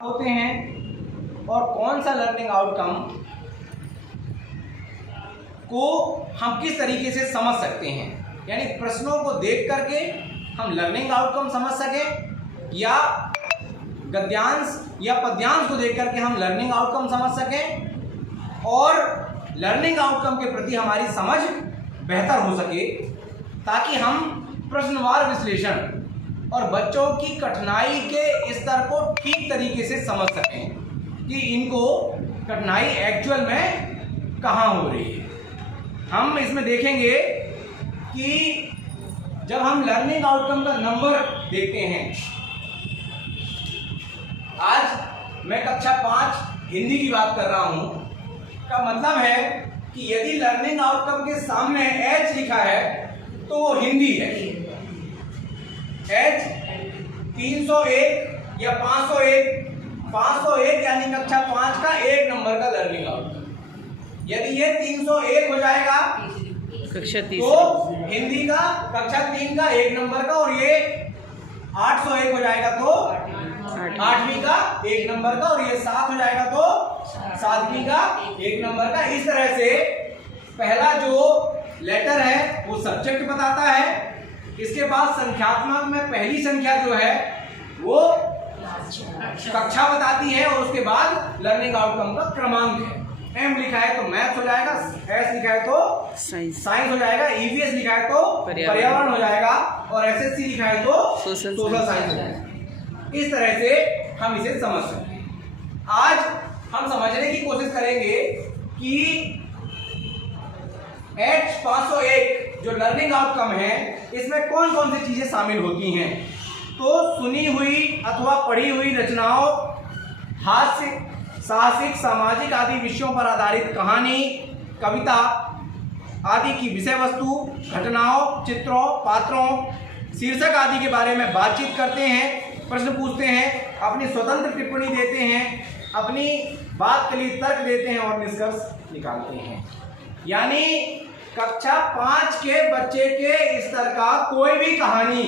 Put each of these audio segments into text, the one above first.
होते हैं और कौन सा लर्निंग आउटकम को हम किस तरीके से समझ सकते हैं, यानी प्रश्नों को देख करके हम लर्निंग आउटकम समझ सकें या गद्यांश या पद्यांश को देख करके हम लर्निंग आउटकम समझ सकें और लर्निंग आउटकम के प्रति हमारी समझ बेहतर हो सके, ताकि हम प्रश्नवार विश्लेषण और बच्चों की कठिनाई के स्तर को ठीक तरीके से समझ सकें कि इनको कठिनाई एक्चुअल में कहाँ हो रही है। हम इसमें देखेंगे कि जब हम लर्निंग आउटकम का नंबर देखते हैं, आज मैं कक्षा 5 हिंदी की बात कर रहा हूँ, का मतलब है कि यदि लर्निंग आउटकम के सामने H लिखा है तो वो हिंदी है। H 301 या 501 यानी कक्षा 5 का 1 नंबर का लर्निंग आउटकम। यदि ये 301 हो जाएगा कक्षा 3 तो हिंदी का कक्षा 3 का 1 नंबर का, और ये 801 हो जाएगा तो 8वीं का 1 नंबर का, और ये 7 हो जाएगा तो 7वीं का 1 नंबर का। इस तरह से पहला जो लेटर है वो सब्जेक्ट बताता है, इसके बाद संख्यात्मक में पहली संख्या जो है वो कक्षा बताती है, और उसके बाद लर्निंग आउटकम का क्रमांक है। M लिखा है तो मैथ्स हो जाएगा, S लिखा है तो साइंस हो जाएगा, EVS लिखा है तो पर्यावरण हो जाएगा, और SSC लिखा है तो सोशल साइंस हो जाएगा। इस तरह से हम इसे समझ सकते हैं। आज हम समझने की कोशिश करेंगे कि H 501 जो लर्निंग आउटकम है, इसमें कौन कौन सी चीजें शामिल होती हैं। तो सुनी हुई अथवा पढ़ी हुई रचनाओं, हास्य, साहसिक, सामाजिक आदि विषयों पर आधारित कहानी, कविता आदि की विषय वस्तु, घटनाओं, चित्रों, पात्रों, शीर्षक आदि के बारे में बातचीत करते हैं, प्रश्न पूछते हैं, अपनी स्वतंत्र टिप्पणी देते हैं, अपनी बात के लिए तर्क देते हैं और निष्कर्ष निकालते हैं। यानी कक्षा 5 के बच्चे के स्तर का कोई भी कहानी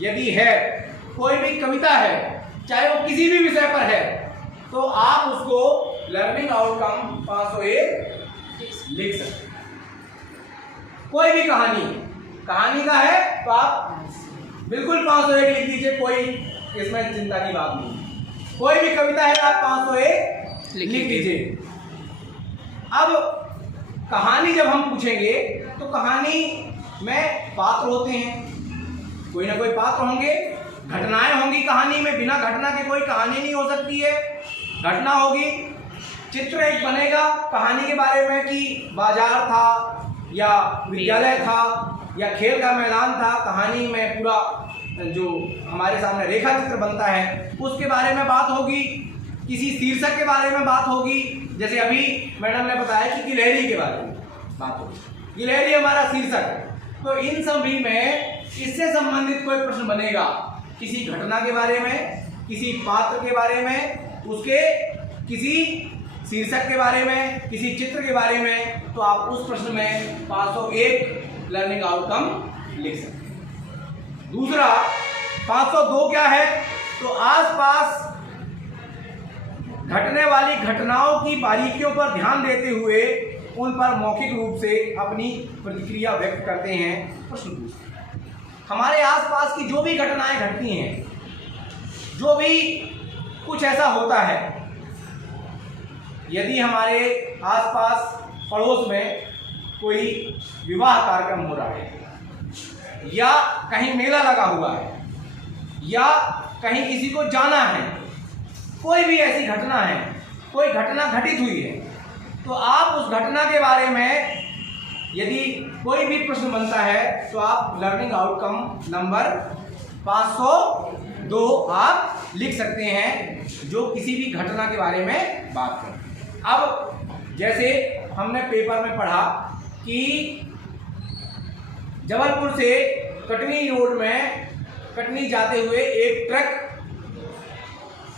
यदि है, कोई भी कविता है, चाहे वो किसी भी विषय पर है, तो आप उसको लर्निंग आउटकम 501 लिख सकते हैं। कोई भी कहानी का है तो आप बिल्कुल 501 लिख दीजिए, कोई इसमें चिंता की बात नहीं। कोई भी कविता है आप 501 लिख दीजिए। अब कहानी जब हम पूछेंगे तो कहानी में पात्र होते हैं, कोई ना कोई पात्र होंगे, घटनाएं होंगी कहानी में, बिना घटना के कोई कहानी नहीं हो सकती है। घटना होगी, चित्र एक बनेगा कहानी के बारे में कि बाजार था या विद्यालय था या खेल का मैदान था। कहानी में पूरा जो हमारे सामने रेखा चित्र बनता है उसके बारे में बात होगी, किसी शीर्षक के बारे में बात होगी, जैसे अभी मैडम ने बताया कि गिलहरी के बारे में बात होगी। गिलहरी हमारा शीर्षक है, तो इन सभी में इससे संबंधित कोई प्रश्न बनेगा, किसी घटना के बारे में, किसी पात्र के बारे में, उसके किसी शीर्षक के बारे में, किसी चित्र के बारे में, तो आप उस प्रश्न में 501 लर्निंग आउटकम लिख सकते हैं। दूसरा 502 क्या है, तो आसपास घटने वाली घटनाओं की बारीकियों पर ध्यान देते हुए उन पर मौखिक रूप से अपनी प्रतिक्रिया व्यक्त करते हैं, प्रश्न पूछते हैं। हमारे आसपास की जो भी घटनाएं घटती हैं, जो भी कुछ ऐसा होता है, यदि हमारे आसपास पड़ोस में कोई विवाह कार्यक्रम हो रहा है, या कहीं मेला लगा हुआ है, या कहीं किसी को जाना है, कोई भी ऐसी घटना है, कोई घटना घटित हुई है, तो आप उस घटना के बारे में यदि कोई भी प्रश्न बनता है तो आप लर्निंग आउटकम नंबर 502 आप लिख सकते हैं, जो किसी भी घटना के बारे में बात करें। अब जैसे हमने पेपर में पढ़ा कि जबलपुर से कटनी रोड में कटनी जाते हुए एक ट्रक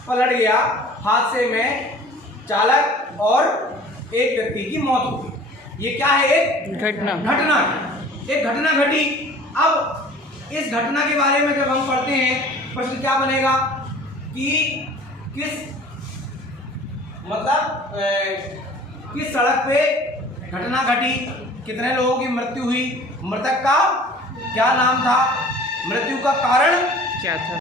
पलट गया, हादसे में चालक और एक व्यक्ति की मौत हो गई। ये क्या है, एक घटना एक घटना घटी। अब इस घटना के बारे में जब हम पढ़ते हैं, प्रश्न क्या बनेगा कि किस मतलब किस सड़क पे घटना घटी, कितने लोगों की मृत्यु हुई, मृतक का क्या नाम था, मृत्यु का कारण क्या था?